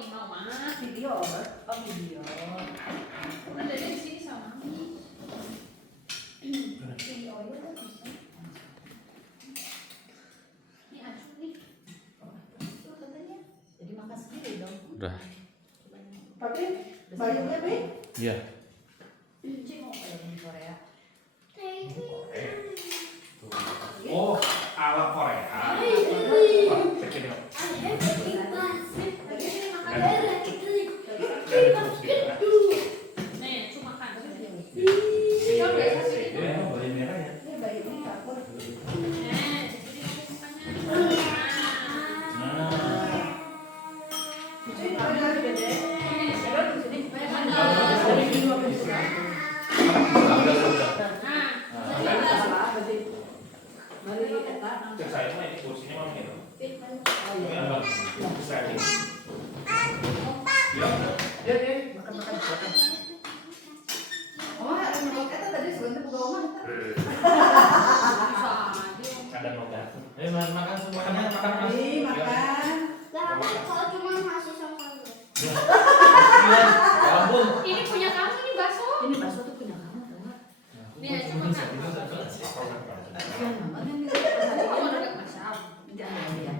ini mau mas. Video, oh video. Ada di sini sama. Video itu kan bisa. Ini ada nih. Tuh katanya. Jadi makan sendiri dong. Udah. Tapi bayarnya Bi? Iya. Cik mau bayar Korea. Oh, ala Korea. Nih, cuma makan. Boleh merah ya. Ini bayi ini kapur. Nah, jadi makannya. Cik ada gede. Ada di sini. Mari kita Cek saya mah ini kursinya mah gitu. Oh Ini iya. abang. Saya ini. Ya. Ya, makan. Oh, ada mau kata tadi sebentar buka rumah. Ada noda. Ayo makan semua. Makan. Ih, makan. Ya ampun. Ini punya kamu ini bakso. Ini bakso tuh punya kamu tuh. Nih, aja makan. Kasihan namanya nih. Kamu udah masak. Jangan ya.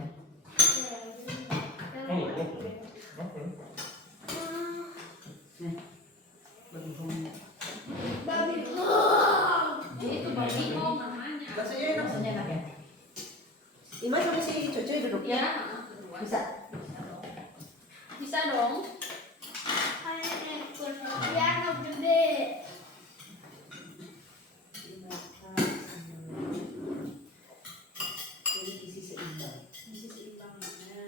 Itu babi oh namanya. Baksonya enak ya. Ima sama si Cucu duduk Ya, ya. Bisa. Bisa dong. Jadi isi seimbang. Bisa seimbangnya.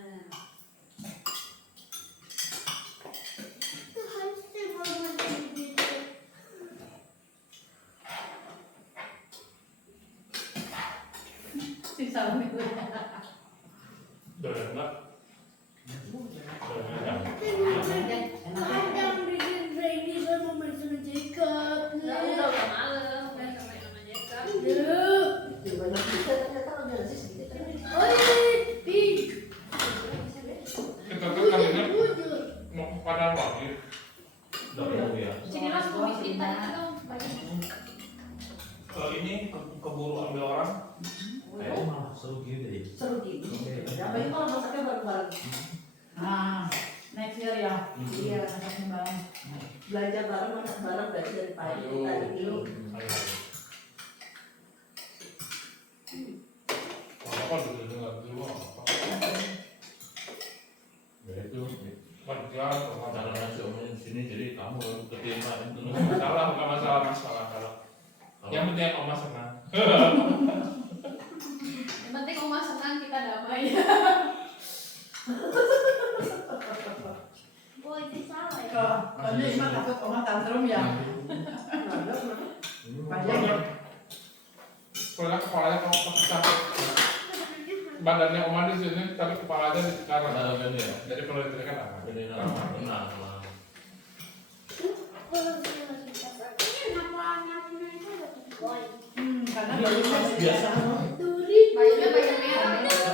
Sisa itu. Udah enggak? Udah malam. Udah sampai sama Jacob. Banyak bisa ternyata udah nasi sedikit. Kita kan ini mau ke Padang lagi. Udah mau ya. Sini langsung bikin tadi dong. Ini keburu ambil orang. Kayak malah seru gitu deh. Seru gitu. Apalagi kalau masaknya bareng-bareng. Nah, next year ya. Iya, masaknya bareng. Belajar bareng, masak bareng berarti dari pagi tadi dulu. Ayo. Apa dulu dengar dulu apa? Ya itu. Wajar, Cara nasi omongin sini jadi kamu keterima itu. masalah bukan masalah kalau. Yang penting Oma senang. Yang penting Oma senang kita damai. Kalau ini mah takut oma tantrum ya. Banyak. Soalnya kepalanya kalau sakit. Badannya Oma di sini, tapi kepalanya di sekarang. Nah, kan ya. Jadi perlu ditekan apa? Jadi tenang. Karena Ini baru harus biasa. Bayarnya banyak merah.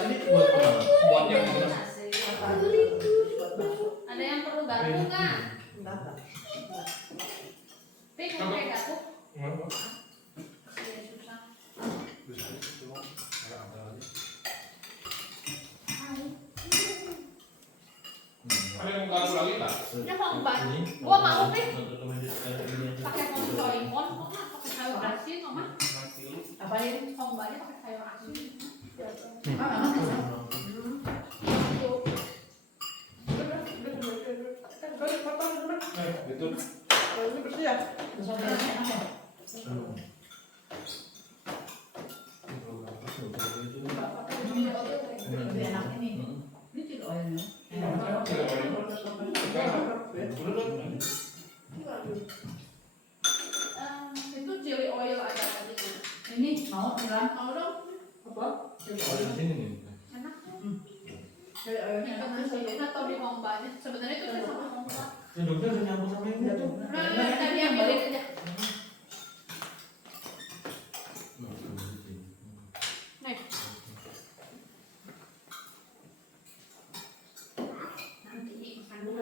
Ini buat apa? Buatnya Ada yang perlu garpu nggak? Enggak. Pik, mau pakai garpu? Enggak. Iya, susah. Ada yang garpu lagi nggak? Ini mau banyak. Ini. Gua mau, Pik. Untuk sekarang ini aja. Pakai konsolikon, kok nggak pakai sayur asin, Oma? Apa ini? Kombanya pakai sayur asin. Itu Ini bersih ya? Lebih enak ini. Ini tidak oilnya. Itu chili oil ada lagi. Ini mau bilang Mau dong? apa? Oh, di sini nih. Enak. Jadi oilnya Ini pakai sayur atau di kombanya. Sebenarnya itu udah sama komba. Ya dokter udah nyambung sama ini tuh. Nah, tadi ambilin aja. Nih. Nanti makan dulu.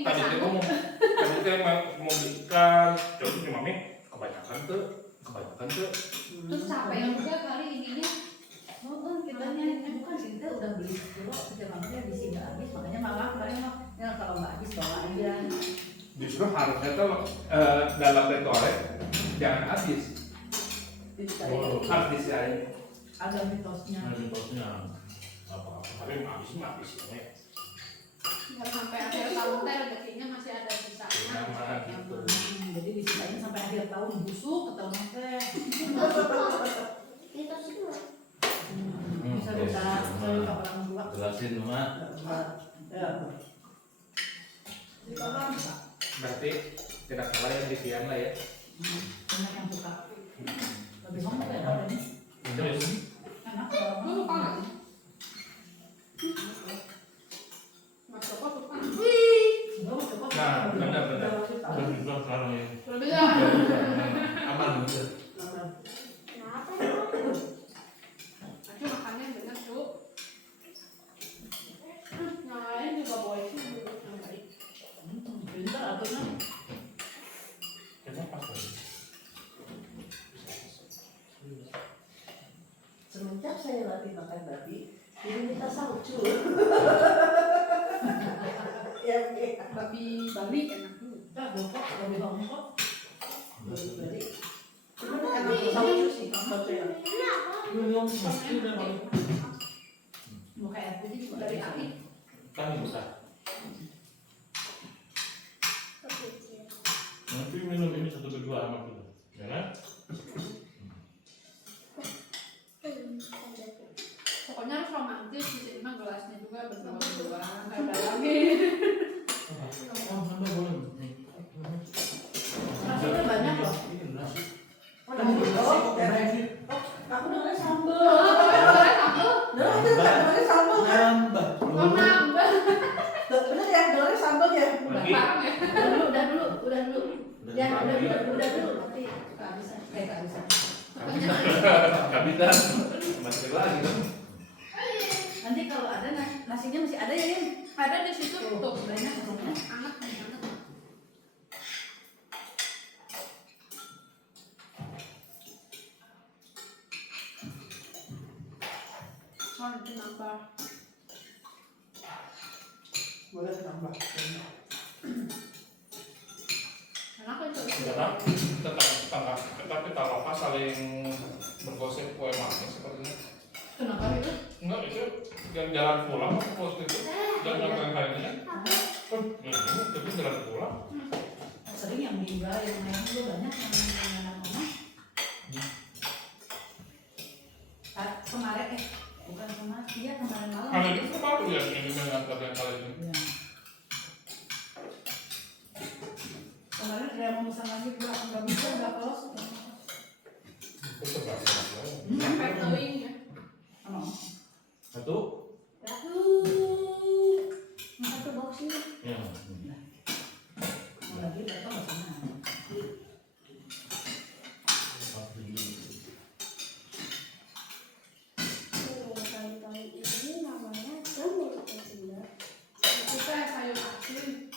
Tinggal tadi sanggup. mau ikan, jadi cuma kebanyakan tuh. Terus capek juga kali ininya. Kitanya bukan sih, kita udah beli 10 kecamatan di sini nggak habis, makanya malah kemarin mah ya kalau nggak habis bawa aja. Justru harusnya tuh dalam retorek jangan habis. Harus disiarin. Ada mitosnya. Nah, mitosnya Apa-apa, tapi habis ya. Biar sampai akhir tahun teh rezekinya masih ada sisanya. Nah, gitu. Jadi disisain sampai akhir tahun busuk ketemu teh. Bisa kita selalu kapan dua. jelasin Mak. Ya. Berarti tidak salah yang di siang lah ya. Banyak yang suka. Lebih ngomong kayak apa ini? Terus Enak. Lu suka nggak? Mas Joko suka. Nah, benar. udah bisa sekarang ya. Udah bisa. Aman gitu. Acu makannya bener cu. Yang lain juga boleh sih yang baik. Pintar atunya. Kayaknya pas lagi. Semenjak saya latih makan babi, jadi minta saucu. Ya, Babi enak juga. kita bokok, babi hongkok, babi. Cuman enak saucu sih, kalau saya. Belum pasti udah mau. Mau kayak aku jadi Dari api. Kan buka. Nanti minum ini satu berdua sama kita. Ya kan? Pokoknya harus romantis di sini mah gelasnya juga berdua-berdua. Kayak ada lagi. Oh, Anda boleh. Nasinya banyak loh. Ini nasi. Oh, nasi. Aku dengarnya sambal. Sambal. Dengarnya sambal kan? Nambah. Oh nambah. Bener ya, dengarnya sambal ya. Lagi. Barang ya. Udah dulu. Ya, udah dulu. Nanti kehabisan. Kehabisan. Gak bisa. Masih lagi kan? Nanti kalau ada nasinya masih ada ya, Yen? Ada di situ tuh. Banyak maksudnya. Anget nih, anget. Mau nanti nambah. Boleh tambah. Enak kan tuh. Tapi kalau pas saling bergosip kue manis sepertinya. Kenapa itu? Enggak, itu yang jalan pulang waktu itu jangan ngelakuin kayaknya. Tapi jalan pulang. Sering yang meninggal, yang lain juga banyak yang anak mama. Kemarin bukan kemarin, iya kemarin malam. Kalau itu baru ya ini mengantar yang kali ini. Iya. Kemarin ada yang mau pesan lagi juga nggak bisa, nggak polos. Itu seberapa? Sampai teuing ya. Oh. Satu. Satu bawa sini. Ya. Mau lagi datang ke sana. Itu teh sayur asin.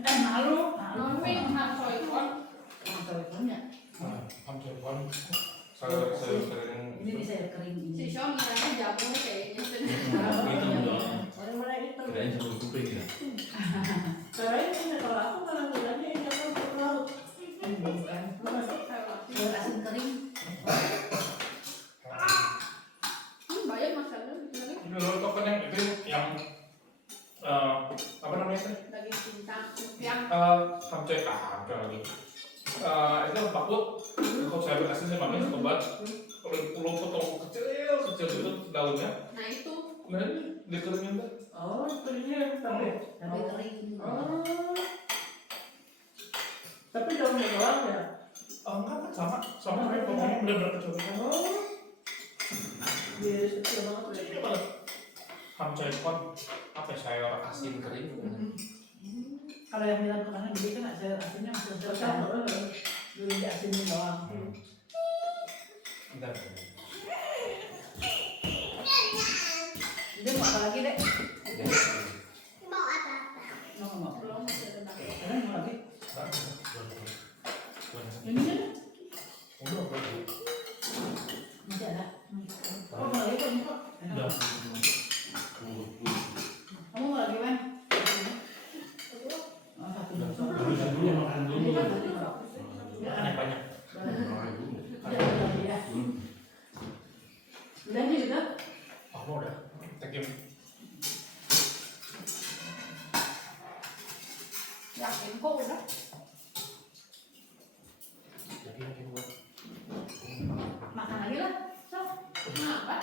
Malu. Nomi hamsoikon. Mau teleponnya. Sayur kering. Ini di sayur kering ini. Si Sean ngiranya jamur kayaknya. Itu dong. Mulai itu. Kirain sama kuping ya. Kirain ini kalau aku malah bilangnya ini apa untuk laut. Bukan. Sayur asin kering. Bayar masalah lagi. Ini lo tau kan yang itu yang apa namanya itu? Daging cincang, yang Samcai lagi. Itu takut kalau sayur asin sama manis obat. Kalau pulau potong kecil itu daunnya. nah itu Nah ini dikeringin tuh. Oh, keringnya tapi kering. Oh. Tapi daunnya doang ya. Enggak sama kayak pokoknya benar-benar kecocokan. Oh. Iya, kecil banget udah. Ini banget. Samcai kon apa sayur asin kering. Kalau yang bilang kemana beli kan sayur asinnya masih sama. Dulu di asinnya doang. Bentar. Dia mau apa lagi dek? mau apa? Mau. Belum lah. Sok. Kenapa?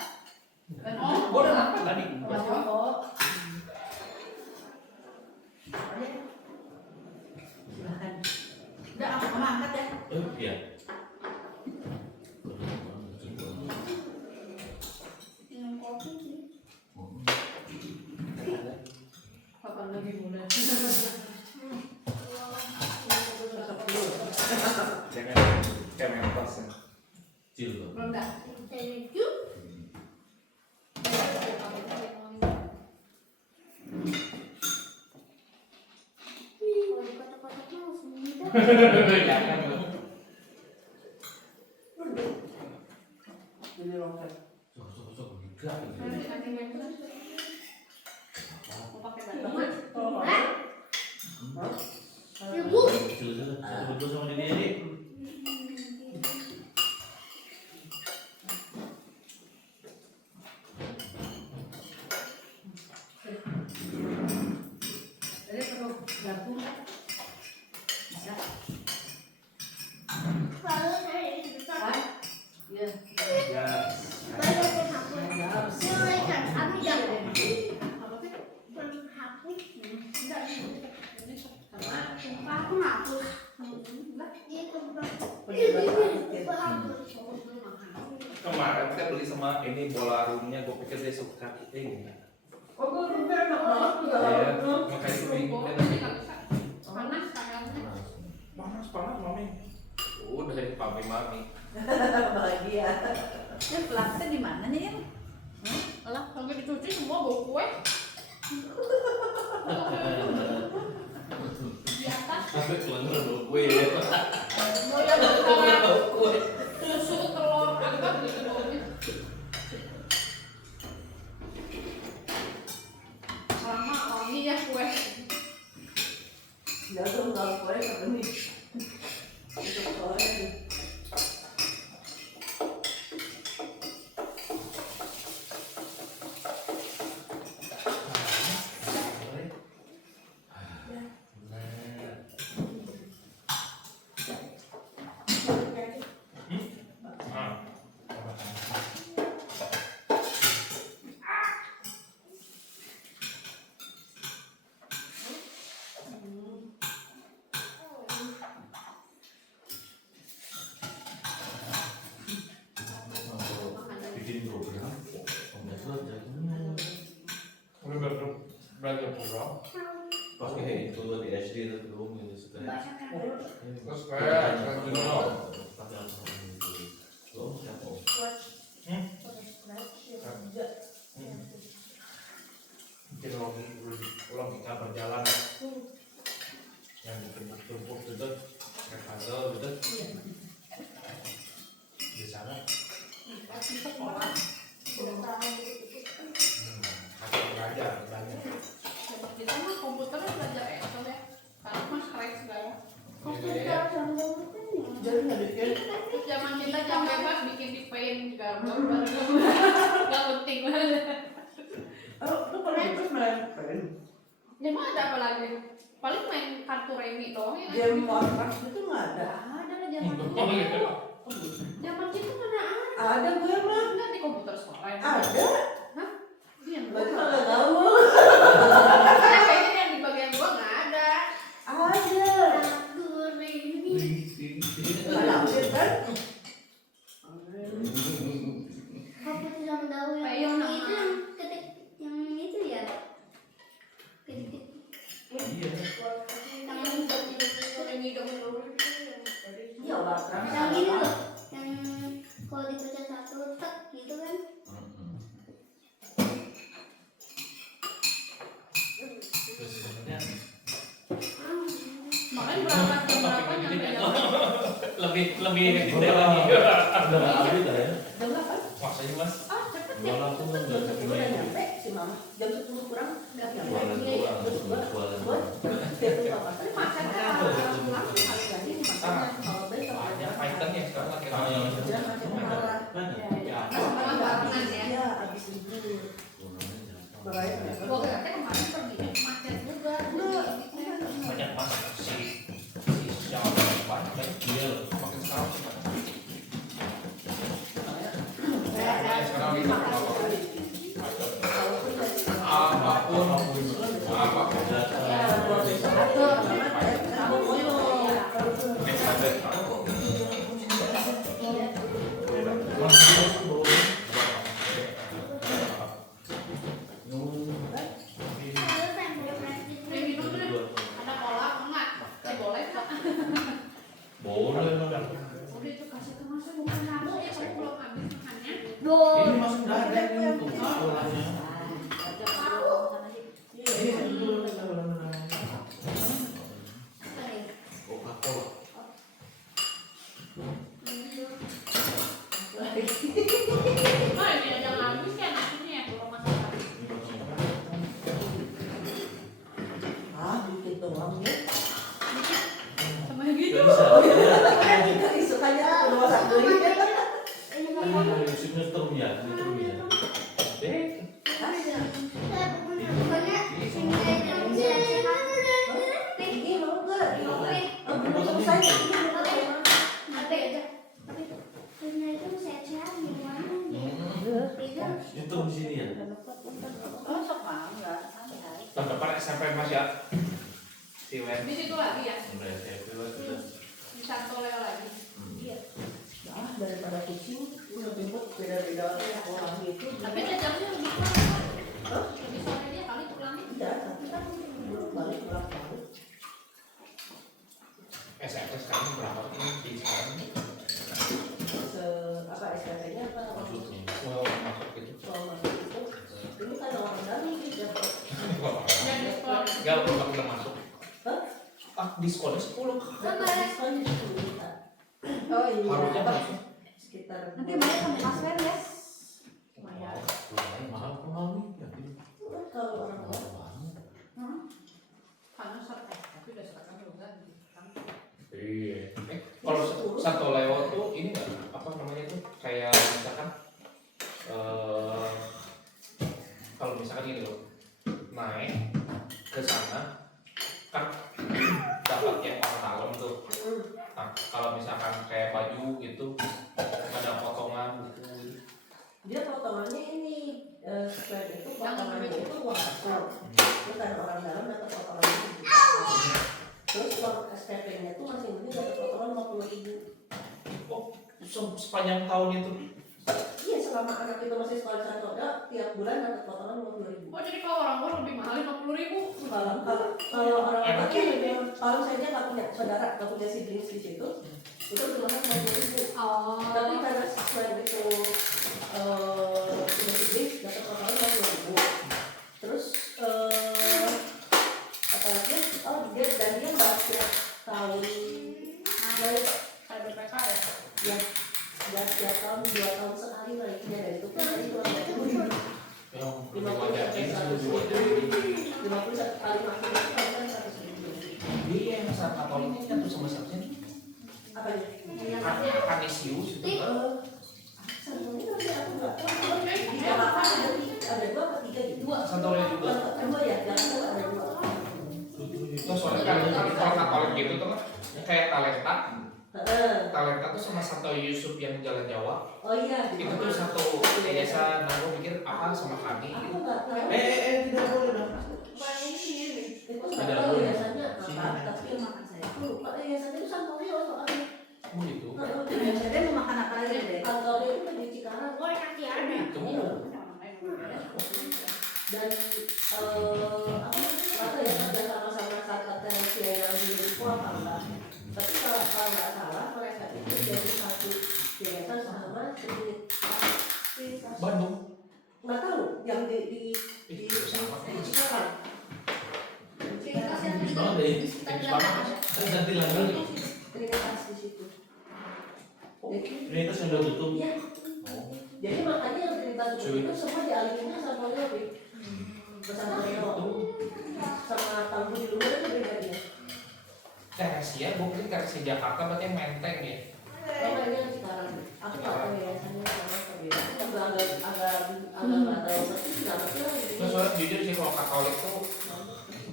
Gua udah lapar tadi. Masih kok. Silahkan. Udah, Mama angkat ya. Iya. Minum kopi sih. Kapan lagi muda? Jangan yang pas ya. Kecil loh. Belum dah. Thank you. Kalau dikotak-kotak mau sendiri. Jangan lu. Ini loket. Sok giga. Mau pakai bantuan? Ibu. Kecil aja. Satu berdua sama Dede. Jadi perlu gabung kan? Bisa. Kalau saya ini besar. Kan? Iya. Ya. Banyak yang hapus. Harus. Mulai kan kami dah. Apa sih? Hapus. Enggak, ini sama sumpah. Aku hapus. Enggak. Dia kembang. Penyebab Aku hapus. Kemarin kita beli sama ini bola roomnya, gue pikir dia suka ini. Oh, gue enak banget juga. Iya, makanya gue bingung. Bawa Dia ini tadi, nggak bisa. Panas tangannya. panas mami. Udah dari papi mami. Bahagia. Ini flaknya di mana nih, Em? Alah, kalau dicuci semua bau kue. Di atas. Sampai kelengar dulu gue ya. Mau yang antara susu, telur, agak gitu baunya. Lama wangi ya kue. Jatuh nggak boleh ke benih. Itu boleh nih. Bikin program. Pembahasan jadinya. Udah belajar program. Pas kayak itu di SD itu belum gitu setelah. Terus kayak gitu. Mungkin logika berjalan yang tumpuk gitu, kayak puzzle gitu. Di sana, belajar. Kita mah komputer belajar Excel ya. Karena mas keren segala. Komputer sama Jadi nggak bikin. Terus zaman kita jam bebas bikin di paint gambar nggak penting banget. Oh, lu kalau itu main pen. Ya mau ada apa lagi? Paling main kartu remi doang ya. Game Warcraft itu nggak ada. Ada lah zaman dulu. Zaman kita mana ada? Ada gue mah. Enggak di komputer sekolah ya. Ada. Hah? Iya. Berarti lo nggak tahu. Kayaknya yang di bagian gua nggak ada. Ada. Ada update kan? Komputer sama daun Kayak yang nama. itu yang ketik yang itu ya. Ketik Iya. yang Iya Warcraft. yang ini loh, yang kalau dibaca satu tek gitu kan. Terus sebenarnya Makanya berangkat jam berapa nyampe jam lebih detail lagi. udah nggak update lah ya. Jam 8. Maksudnya mas, ah cepet Gua ya. langsung nggak Jam sampai 10 udah main. nyampe si mama. Jam 10 kurang udah nyampe. Jualan doang, Terus gua jualan. itu apa? Tapi macetnya kalau pulang sih kali lagi macetnya. Kalau besok banyak item yang sekarang lagi Ah, yang ramai. dia macam marah. Banyak. Ya, Semua barengan ya. Iya, abis itu. Berair. Gua kira kemarin pergi macet juga. banyak mas si siapa banyak kan? Iya. Makin sekarang sih, Pak. itu apapun Ya, buat besok atur. Kamu potong. Ini minum deh. Ada kolak enggak? Boleh kok. Boleh lah. Udah itu kasih ke Mas, bukan kamu ya, kamu belum habis makannya. Ini masuk dada ini tuh bolanya. Coca-Cola. Oh, ini aja habis ya nasinya ya, belum masak. Dikit doang ya. Sama yang gitu. Bisa. Sukanya rumah satu ini. Sinetron ya, sinetron ya. Ini mau nggak? Belum selesai. Itu di sini ya. Oh, sok enggak santai. tahun depan SMP Mas ya. Silen. Di situ lagi ya, Udah saya pilih sudah. di Santo Leo lagi. Daripada kucing, udah ribet beda-beda orang gitu. Tapi jajangnya lebih sore. Lebih sore dia kali pulangnya. Tidak, tapi kan belum balik berapa tahun. SMP sekarang berapa ini di sekarang? Apa SKT-nya apa? Maksudnya. Wow, masuk gitu. Soal masuk itu. Ini kan orang dalam sih. Dan di sekolah. Enggak, belum kita masuk. Hah? Di sekolah 10. Oh iya. Harusnya masuk. Sekitar. Nanti banyak sama kasir ya. Lumayan. Mahal nih. Kalau orang tua. Karena sore, tapi udah sekarang belum ganti. Iya. Kalau Santo Leo tuh ini nggak apa namanya tuh kayak misalkan kalau misalkan gini loh naik ke sana kan dapat yang orang dalam tuh. Nah, kalau misalkan kayak baju gitu ada potongan gitu. Dia potongannya ini selain itu potongannya itu uang kasur. Bukan orang dalam dapat potongan itu. Terus uang SPP-nya tuh masing-masing dapat potongan 50.000. Oh, sepanjang tahun itu. Iya, selama anak itu masih sekolah satu tiap bulan dapat potongan 50.000. Oh jadi kalau orang tua lebih mahal 50.000. Kalau orang tua kalau saya nggak punya saudara, nggak punya siblings di situ, itu cuma 50.000. Oh. Tapi karena selain itu punya siblings dapat potongan 50.000. Terus apalagi dia nggak setiap tahun Kayak BPK ya. ya setiap tahun 2 tahun sekali naiknya dan itu kan cuma 50.000. Yang 50 ini satu kali makin kan 100.000. Iya, yang saat Katoliknya kan tuh sama siapa sih? Apa ya? Kanisius itu kan. Santonya nanti aku nggak tahu. Di Jakarta ada 2 atau 3 gitu. Santo Leo juga. Dua ya, Jakarta ada 2. Itu soalnya kan kalau Katolik gitu tuh kan kayak talenta. Talenta tuh sama Santo Yusuf yang Jalan Jawa. Oh iya. Itu tuh satu yayasan. Nah, aku pikir apa sama kami Aku gitu. nggak tahu. Tidak boleh dong. Itu nggak tahu yayasannya apa, tapi aku lupa yayasannya itu Santo Leo soalnya. Oh gitu. Jadi mau makan apa lagi deh? Santo Leo itu di Cikarang. Oh, nanti ada. Itu. Dan aku nggak tahu ya ada sama-sama kata teresia yang di Lipo apa enggak. Tapi kalau nggak salah mereka itu jadi satu yayasan sama sedikit. Bandung. Nggak tahu yang di Cikarang. Trinitas yang Bagus banget deh. kita Bagus bilang banget. ada. Kan ganti lagi. Trinitas di situ. Jadi Ini yang udah tutup. iya. Oh. Jadi makanya yang Trinitas itu semua dialihinnya sama Leo. Bersama Leo. Sama Tambu di luar itu beda dia. Teresia, mungkin Teresia Jakarta berarti yang Menteng ya. Namanya yang Cikarang. Aku nggak tahu yayasannya sama berbeda. Aku agak nggak tahu. Tapi nggak ngerti lah. Nah, soalnya jujur sih kalau Katolik tuh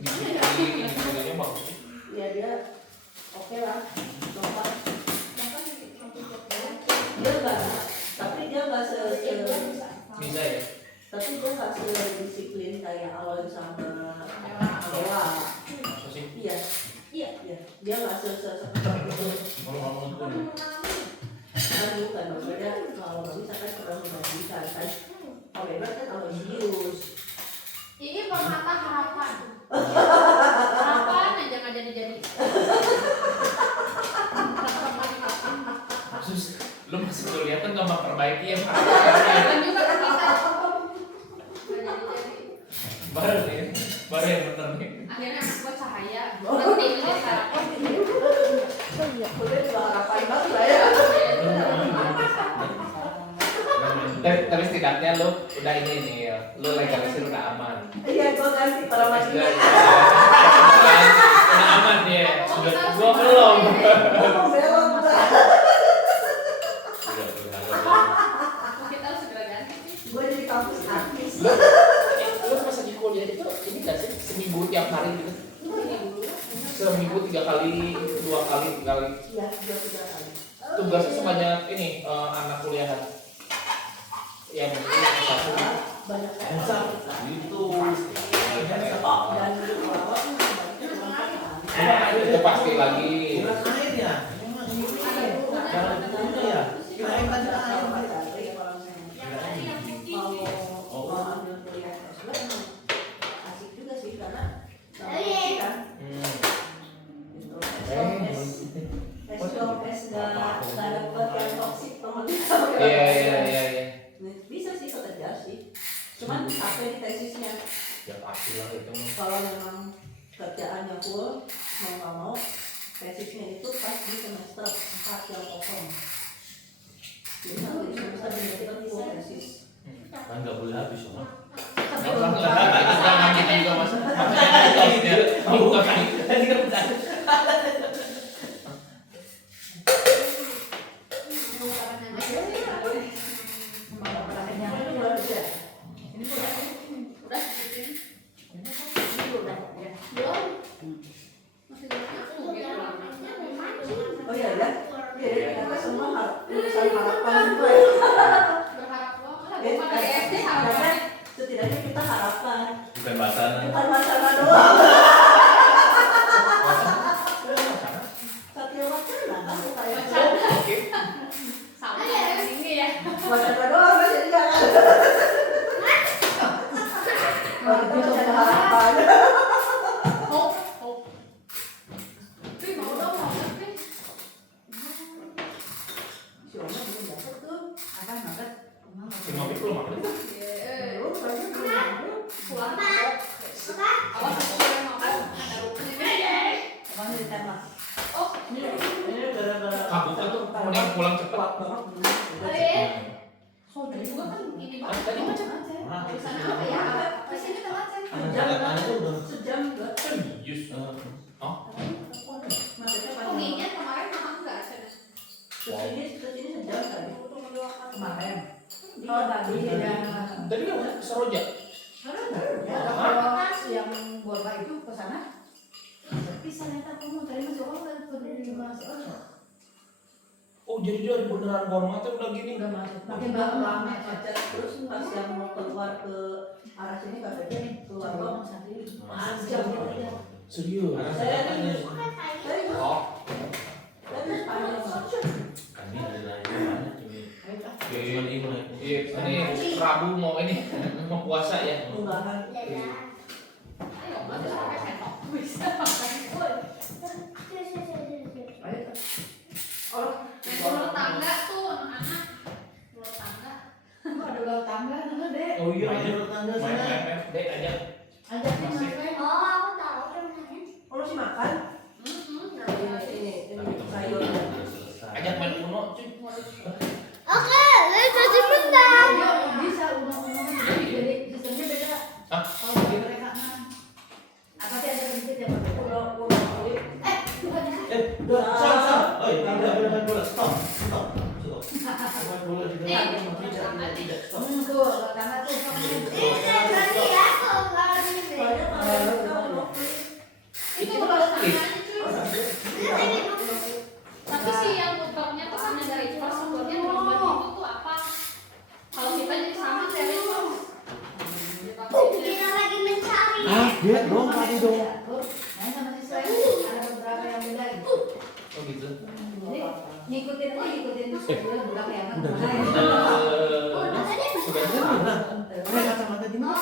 di Indonesia bagus sih. Ya dia oke lah. Lompat. Dia nggak. Tapi dia nggak Bisa ya. Tapi dia nggak sedisiplin kayak Aloy sama Ella. Ella. Masa sih? Iya, dia nggak seketat itu. Ngomong-ngomong tuh. Kan bukan maksudnya kalau misalkan pernah membagikan kan, kalau hebat kan Aloysius. Ini permata harapan. Harapan aja nggak jadi-jadi. Maksud lu masih kuliah kan gak memperbaiki yang Dan juga ke kita. Nggak jadi-jadi. baru yang bener nih. Akhirnya anak gua Cahaya. Penting menjadi harapan. Udah juga harapan banget lah ya. Tapi setidaknya lu udah ini nih, lu legalisir udah aman. Iya, gue ganti para Udah masjid. aman ya. Gua belum. Belum. Tidak berharap. Kita harus segera ganti sih. Gue jadi kampus artis. Lu pas lagi kuliah itu ini gak sih seminggu tiap hari gitu? Seminggu 3 kali, 2 kali, 3 kali. Iya, 3 kali. Tugasnya sebanyak ini anak kuliahan. Yang satu. Banyak Itu. dan di bawah Itu pasti lagi. asik juga sih karena kan nggak dapet yang toksik teman kita. Iya. Bisa sih kerja sih, cuman capek di tesisnya. Ya pasti lah itu. Kalau memang kerjaannya full mau nggak mau tesisnya itu pas di semester 4 yang kosong. Jadi sampai di semester 5 kita full tesis. Kan nggak boleh habis ya. Jangan gitu juga mas. Oh iya ya, kita semua urusan harapan juga ya. Berharap doang lah. Bukan dari SD harapan. Karena setidaknya kita harapan, Bukan masalah. bukan masalah doang. Satya Wacana kan kayak Sama kayak ini ya. wacana doang kan jadi jangan. Kalau kita masih ada harapan. Hope. Tapi mau dong, mau tapi. Si Oma belum dapet tuh. Si Novi belum makan. Belum, banyak belum. Pulang awas aku boleh makan. Ada rupanya. Oh, Ini gara-gara Kabuka tuh mending pulang cepet. kuat banget. so dari gua kan ini Ah, banget. tadi macam Di sana apa ya? Di sini kan macet. Sejam enggak. serius. Maksudnya Penginya kemarin makan nggak ada. kesini sejam tadi. Kemarin. Oh tadi ya. Tadi kan ke Seroja. Ya, kalau yang Borba itu ke sana. Tapi ternyata kamu tadi masuk orang kan masuk. Oh jadi dia beneran gormatnya udah gini. Udah masuk. Makin lama macet terus pas yang mau keluar ke arah sini katanya keluar dong. Jam gitu. Serius. Oh. Terus panjang banget. Kami ada lagi banyak ini. Iya. Ini Iya, ini Rabu mau ini mau puasa ya. Unggahan. Ayo, masuk pakai sendok. Bisa makan. Oh, Main turun tangga tuh anak-anak. Turun tangga. Ada ulang tangga sana deh. Oh iya, ada tetangga sana. Main deh aja. Ajakin Mas Ren. oh masih makan? Ini sayurnya. Ajak main Uno cuy. Dia bisa ulang-ulangan jadi sistemnya beda. Hah? Kalau bagi mereka mah. Apa sih ada sedikit yang berbeda? Stop. Oh, tidak boleh main bola. Stop. Main bola di dalam. Tidak. Stop. Tuh, ulang tangga tuh. Banyak kalau Itu kalau tangannya cuy. Tapi sih yang muternya tuh hanya dari pas sebelumnya di rumah itu tuh apa? Kalau kita jadi sama dari ngikutin budak ya kan. Sudah jalan. Kacamata di mana?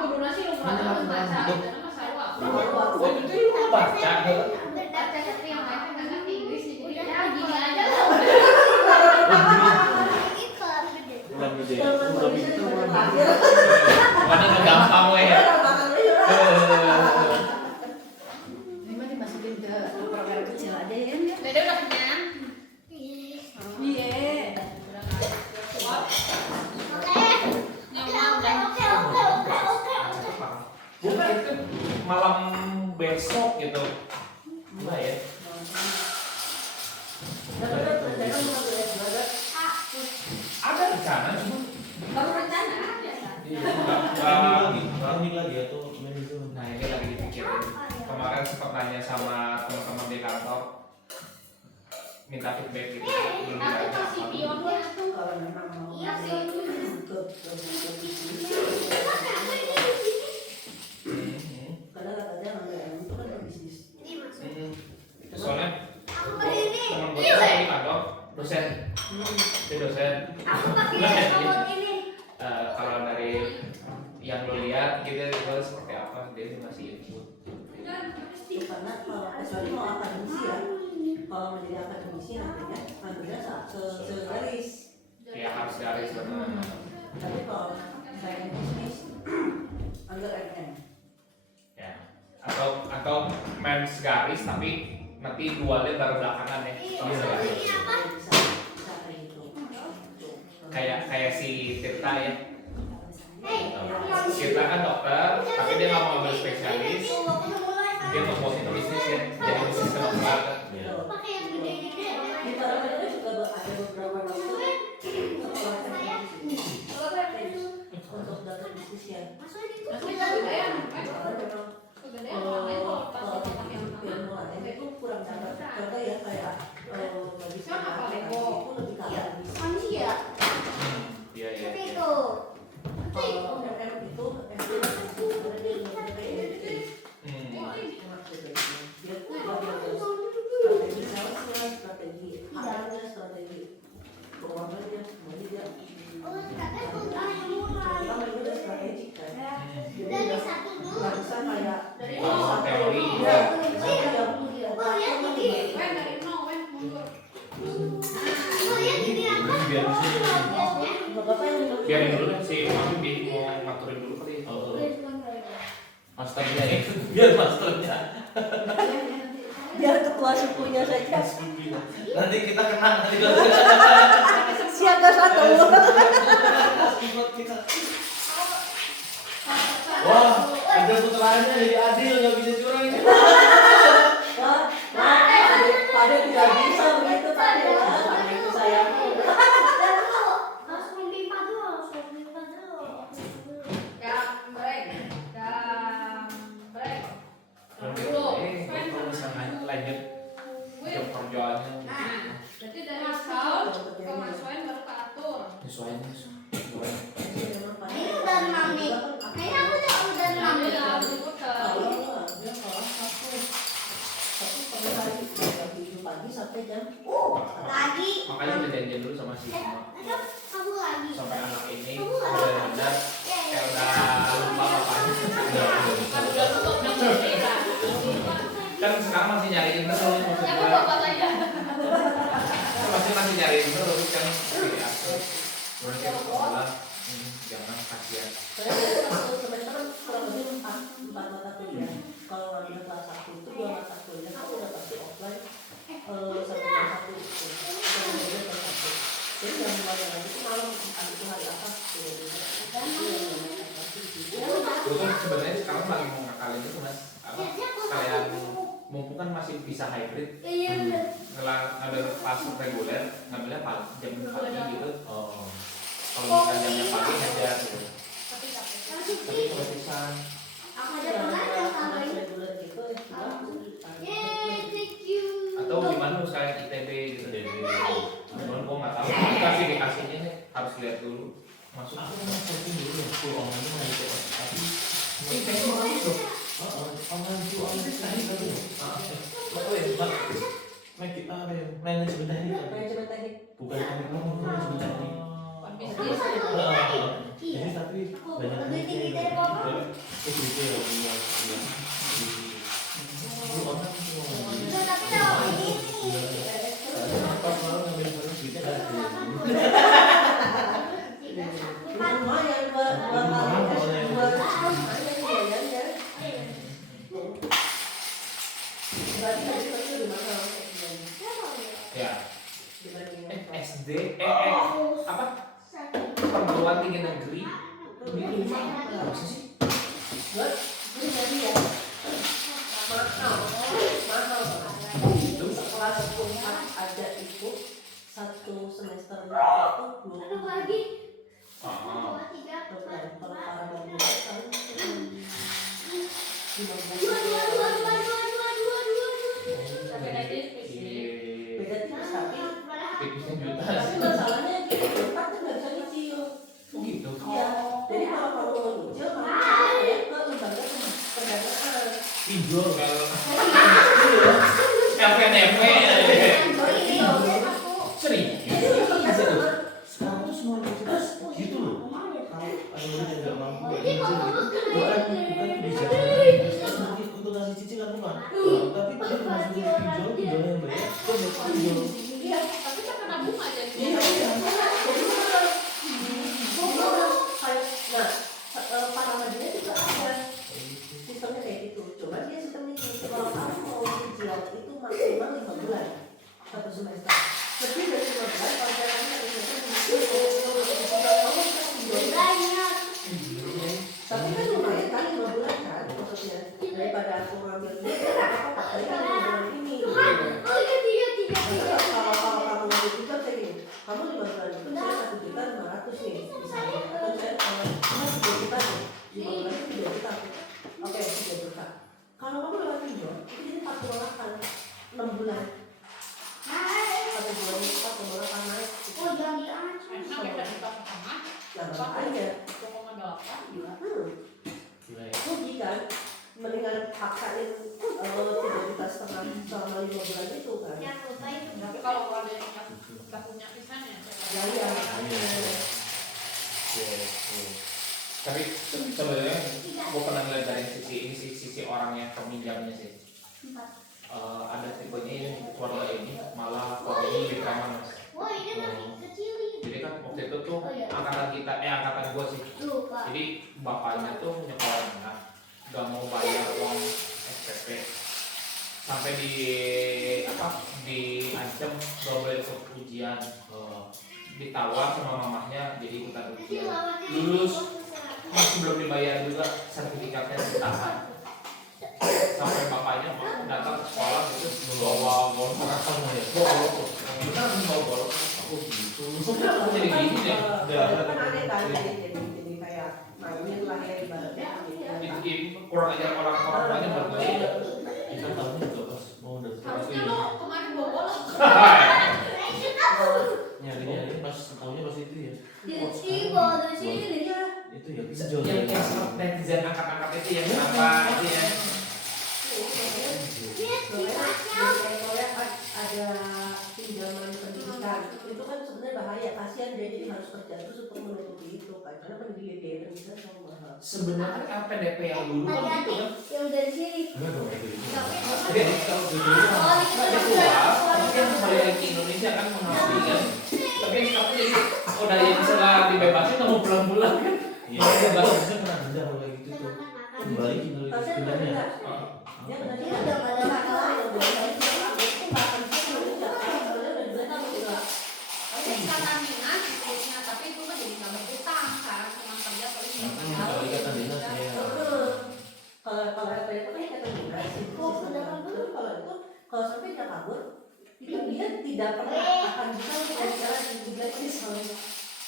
Kudu nasi lu pernah baca, karena masalah apa? Waktu itu lu baca gitu. Baca tapi yang lain kan nggak ngerti Inggris, jadi ya gini aja lah. Bulan gede. Bulan itu bulan gede. Mana gampang weh. Memang dimasukin ke program kecil aja ya. Dede udah kenyang. Iya. Bukan itu malam besok gitu. Enggak ya? Ada rencana cuma Baru rencana. Ini lagi atau main itu? nah ini lagi dipikirin. Kemarin sempat nanya sama teman-teman di kantor, minta feedback gitu. Belum Aku ditanya kasih apa. pionnya tuh. Kalau memang mau Iya sih. karena katanya MLM itu kan bisnis. Soalnya teman gue tuh di kantor dosen, dia dosen. Kalau dari yang lo lihat gitu itu seperti apa dia masih input. Itu karena kalau kecuali mau akademisi ya, kalau menjadi akademisi nantinya ambilnya segaris. Ya harus garis benar. Tapi kalau saya bisnis ambil MM. Ya. Atau main segaris tapi nanti dua baru belakangan ya. Bisa ya. Bisa kayak gitu. Kayak si Tirta ya. Tirta kan dokter, tapi dia nggak mau ambil spesialis. Dia mau fokus itu bisnis ya. Jadi bisnis kedokteran. Di Parameter juga ada beberapa dokter untuk dokter bisnis ya. Itu kurang cakep. Contoh ya kayak bagi saya itu lebih ke akademis. Iya iya. Kalau MM itu sebenarnya dia tuh bagian strategi salesnya, strategi HR-nya, strategi keuangannya, semuanya dia. Pertama itu udah strategik kan. Jadi nggak bisa kayak Teori. Wen dari nol, Wen mundur. Biar Bapak yang biarin dulu deh si Mami mau ngaturin dulu kali. Masternya ya. Biar masternya. biar ketua sukunya saja. Nanti kita kenal nanti Siaga satu. kita. Wah, ada putranya jadi adil nggak bisa curang ini. Pada tidak bisa begitu tadi lah. Pada itu saya. Kalau misalnya lanjut jam kerjaannya. Berarti dari account ke Mas Wen baru ke atur. Nyesuaiin. Pagi sampai jam Makanya udah janjian dulu sama si Mama. Sampai anak ini benar-benar kayak udah lupa bapaknya. Kan sekarang masih nyariin terus maksud gua. Masih nyariin terus kan. Iya. Berarti sekolah jangan kasihan. saya satu semester kurang lebih 4 mata kuliah. Kalau ngambil kelas 1 itu 2 mata kuliah itu udah pasti offline sampai jam 1 gitu. Kemudian jam 1. Jadi jam 2 lagi itu malam itu hari apa? Gue tuh sebenarnya sekarang lagi mau ngakalin itu mas, apa sekalian mumpung kan masih bisa hybrid, ngambil kelas reguler, ngambilnya jam pagi gitu. Oh. Kalau misalkan jamnya pagi ngajar gitu. Tapi keputusan atau gimana lu sekalian ITB gitu deh. Cuman gue nggak tahu. Kasih dikasihnya nih harus lihat dulu. Masuk. Aku mau searching dulu ya, full online itu nggak itu tapi Kayaknya bagus tuh. online full online tadi kan ya. Betul ya, Pak. Manajemen teknik. manajemen teknik. Bukan teknik kamu, manajemen teknik. Bisnis. Jadi tapi banyak Lebih tinggi dari papa. itu ya punya itu orang semua. Tapi tahu ini. Pas mau ngambil barang duitnya ada. Lumayan buat berarti dari kecil di mana Ya. dibandingin SD apa? Perguruan tinggi negeri di rumah apa sih? buat gue jadi ya mahal itu sekelas 4 ada itu satu semester itu 20 lagi. Ah, kalau para mobil kan 15 Tapi nanti bisnis. beda tipis tapi tipisnya juta tapi sih. masalahnya gitu tempat tuh nggak bisa nyicil Oh gitu. iya jadi kalau kamu mau nyicil kamu kayak ke lembaga perdagangan Pinjol kalau LPDP serius. Sekarang tuh semua universitas gitu loh. Kalau ada murid yang nggak mampu bukan kebijakan nanti untuk ngasih cicilan rumah, tapi dia langsung pinjol yang bayar, dia mau pinjol. iya Tapi kan kena bunga jadi. iya nah para majunya juga ada sistemnya kayak gitu coba dia sistem itu kalau kamu mau cicilan itu maksimal 5 bulan satu semester lebih dari 5 bulan kalau jalannya itu tapi kan lumayan kan 5 bulan kan maksudnya daripada aku ngambil duit apa kan 5 bulan ini kalau kamu mau dijual kayak gini kamu 5 bulan itu saya 1.500.000 nih misalnya atau saya 3 juta nih 5 bulan itu 3 juta oke 3 juta kalau kamu lewat pinjol itu jadi 48 6 bulan 1 bulan itu 48 naik Emang beda juta setengah. nah aja 1,8 juga. rugi kan mendingan paksain 3 juta setengah selama 5 bulan itu kan Tapi kalau ada yang nggak punya pisannya. ya iya Tapi sebenarnya gue pernah ngeliat dari sisi orang yang peminjamnya sih. Ada tipenya ini keluarga ini malah keluarga ini lebih ramah mas. Jadi kan waktu itu tuh angkatan kita angkatan gue sih. Jadi bapaknya tuh nyekolah anak gak mau bayar uang SPP sampai diancam gak boleh ikut ujian, ditawar sama mamahnya jadi ikutan ujian, lulus masih belum dibayar juga sertifikatnya ditahan sampai bapaknya datang ke sekolah itu bawa golok kita bawa golok aku gitu jadi gini deh kan aneh kan jadi kayak mainin lah ya ibaratnya kurang ajar orang-orang banyak bergaya. Kita tahunya juga pas mau daftar Harusnya lo kemarin bawa golok. nyari pas tahunya pas itu ya. Itu ya pinjol. Yang netizen angkat-angkat itu yang apa itu ya. ada pinjaman pendidikan itu kan sebenarnya bahaya kasihan dia jadi harus kerja terus untuk menutupi itu kan karena pendidikan selalu mahal Sebenarnya LPDP yang dulu kan gitu kan. Yang dari sini. Enggak dong itu. Jadi kalau dulu dia keluar, tapi kan balik ke Indonesia kan mengabdi kan. Tapi sekarang jadi udah yang setelah dibebasin nggak mau pulang-pulang kan. Iya, bebas bisa kena denda kalau kayak gitu tuh. Balikin dulu kasihan dendanya. dia benar dia udah ada masalah yang udah itu nggak akan bisa Indonesia karena sebenarnya udah jelas udah Tapi kata Mina disebutnya, tapi itu kan jadi nggak berhutang sekarang cuma kerja paling Kalau ikatan dinas ya. kalau apa itu kan kata dinas kalau itu kalau sampai dia kabur itu dia tidak pernah akan bisa untuk jalan di blacklist soalnya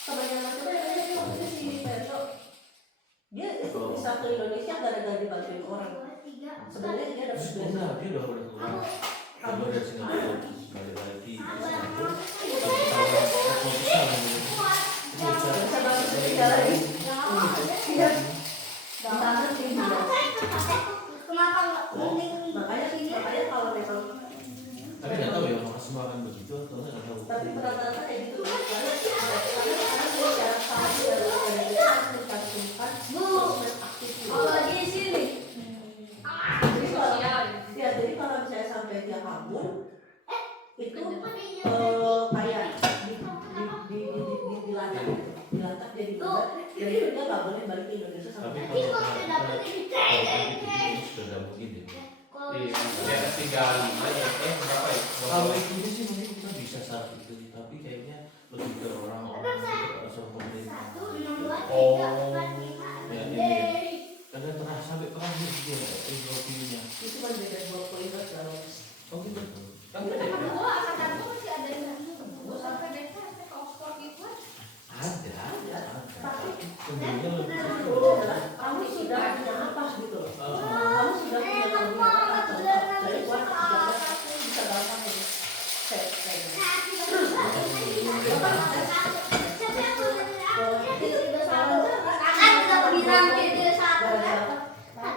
kebanyakan itu dia waktu si Vento dia itu bisa ke Indonesia gara-gara dibantuin orang sebenarnya dia dapat Enggak, dia udah keluar. Kabur dari Singapura, balik lagi ke Singapura. Kalau bisa bisa bantu dari jalan ini tidak banget sih Kenapa nggak mending makanya kalau memang tapi nggak tahu ya dilantak jadi benar. Jadi dia nggak boleh balik ke Indonesia Tapi sampai. kalau sudah nggak mungkin deh. Iya, di atas 35 ya, berapa ya? Kalau itu sih mungkin kita bisa saat itu, tapi kayaknya lebih ke orang-orang atau pemerintah. Oh, Ya ini karena pernah sampai terakhir dia interviewnya. Itu cuma beda 2 poin aja. Oh gitu. Kan Tapi beda. teman gua angkatan gua masih ada yang gua sampai DK sampai ke Oxford gitu. Ada. Tapi Tentunya lebih. kamu sudah punya apa gitu loh. Kamu sudah punya apa contoh. Jadi buat bisa gampang gitu.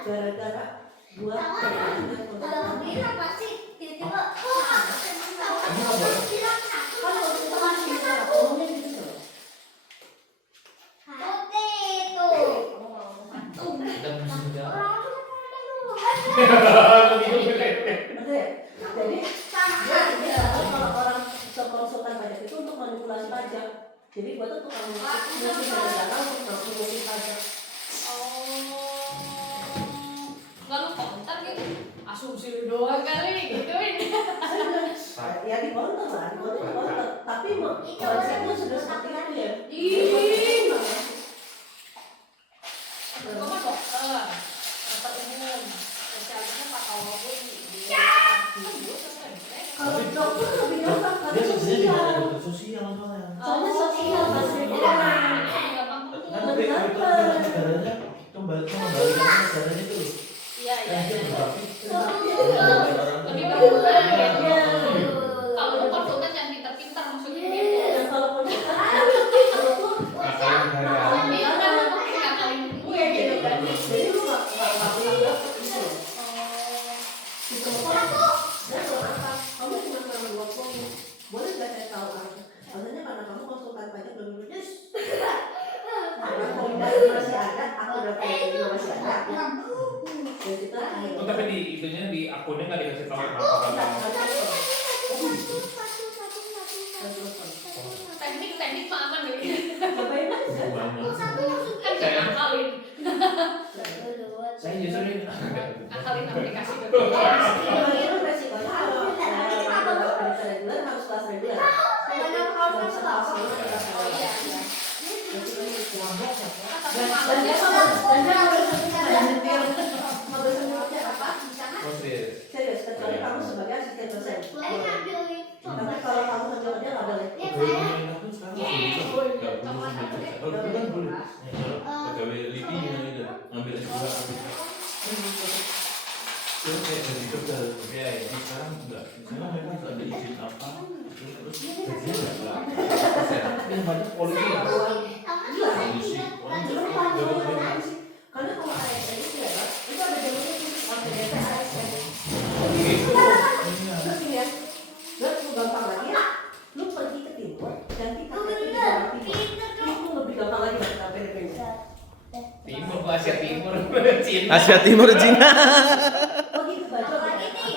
Gara-gara buat Dan sudah. jadi kalau orang konsultan pajak itu untuk manipulasi pajak. Jadi gua tuh tukang ngusik negara untuk ngusik pajak. Nggak lu komentar gitu. Asumsi lu doang kali gituin. Ya di counter lah, di counter. Tapi konsepnya sudah seperti itu ya. Ih. Gua mah dokter. Dokter umum. Spesialisnya patologi. Kalau dokter lebih gampang Dia karena kerjanya di mana? sosial. Dokter sosial soalnya. Soalnya sosial masih Gampang Kan tuh. negaranya kembalikan negaranya itu. Iya, iya. Dia berbakti. Lebih bagus. Kalau lu konsultan yang pintar-pintar maksudnya gitu. Dan kalau konsultan itu tuh ngakalin negara. Tapi udah lu ngakalin gue gitu kan. jadi lu nggak bilang gitu. Gitu. Dan kalau apa? Kamu cuma pernah 2 poin. Boleh nggak saya tahu kan? Maksudnya karena kamu konsultan pajak belum lulus. Karena poinnya masih ada, aku udah poinnya masih ada. Dan kita Oh, tapi di itunya di akunnya nggak dikasih tahu kenapa kamu. Teknik mah aman deh. Cobain aja. Banyak. Kan gak ngakalin. Saya justru ini. Ngakalin aplikasi ke Bagian resikonya kalau kelas reguler harus kelas reguler. Nggak bisa kelas reguler, tetap Oh iya. dan dia mau bersenjata apa? Oh, serius. Serius, kecuali kamu sebagai asisten dosen. Tapi kalau kamu kerja kerja nggak boleh. Pegawai aku sekarang masih bisa. Nggak perlu sampai kerja. Kalau dulu kan boleh. Pegawai LIPI gitu. Ngambil S2. Terus kayak dari dokter. Iya, iya. Sekarang enggak. Sekarang mereka juga ada izin apa. Terus gajinya enggak. Yang banyak polisi. Polisi. Karena kalau ASN itu ya, itu ada jalurnya khusus APDP ASN. Terus ini ya, dan lu gampang lagi ya, lu pergi ke timur, ganti KTP di Jawa Timur. Itu lebih gampang lagi dari KTP-nya. Timur, Asia Timur, Cina. Asia Timur Cina.